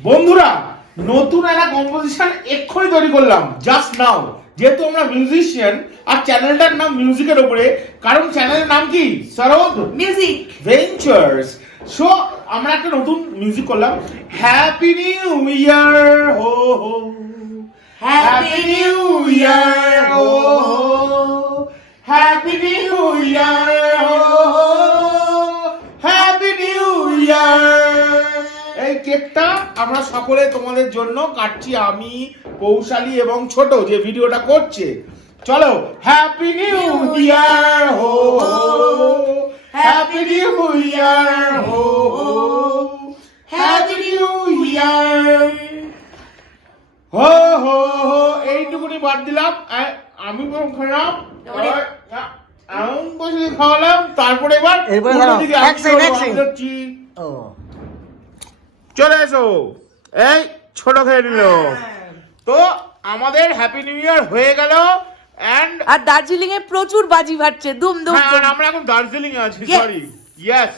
বন্ধুরা নতুন একটা কম্পোজিশন এক্ষুনি তৈরি করলাম জাস্ট নাও। যেহেতু আমরা মিউজিশিয়ান আর চ্যানেলটার নাম মিউজিকের উপরে, কারণ চ্যানেলের নাম কি সরোদ মিউজিক ভেঞ্চার্স। সো আমরা একটা নতুন মিউজিক করলাম। হ্যাপি নিউ ইয়ার হো হো, হ্যাপি নিউ ইয়ার হো হো, হ্যাপি নিউ ইয়ার হো হো, হ্যাপি নিউ ইয়ার। এই কেকটা আমরা সকলে তোমাদের জন্য কাটছি, আমি, কৌশালী এবং ছোট যে ভিডিওটা করছে। চলো হ্যাপি নিউ ইয়ার হো হো, হ্যাপি নিউ ইয়ার হো হো, হ্যাপি নিউ ইয়ার হো হো হো। এইটুকুনি বাদ দিলাম। আমি বরং খেলাম, আমি বসে খাওয়ালাম, তারপরে এবার অন্যদিকে আমি যাচ্ছি। চলে এসো। এই ছোট খেয়ে নিল। তো আমাদের হ্যাপি নিউ ইয়ার হয়ে গেল। আর দার্জিলিং এ প্রচুর বাজি ফাটছে, দুম দুম আমরা এখন দার্জিলিং এ আছি। Yes. Sorry, yes.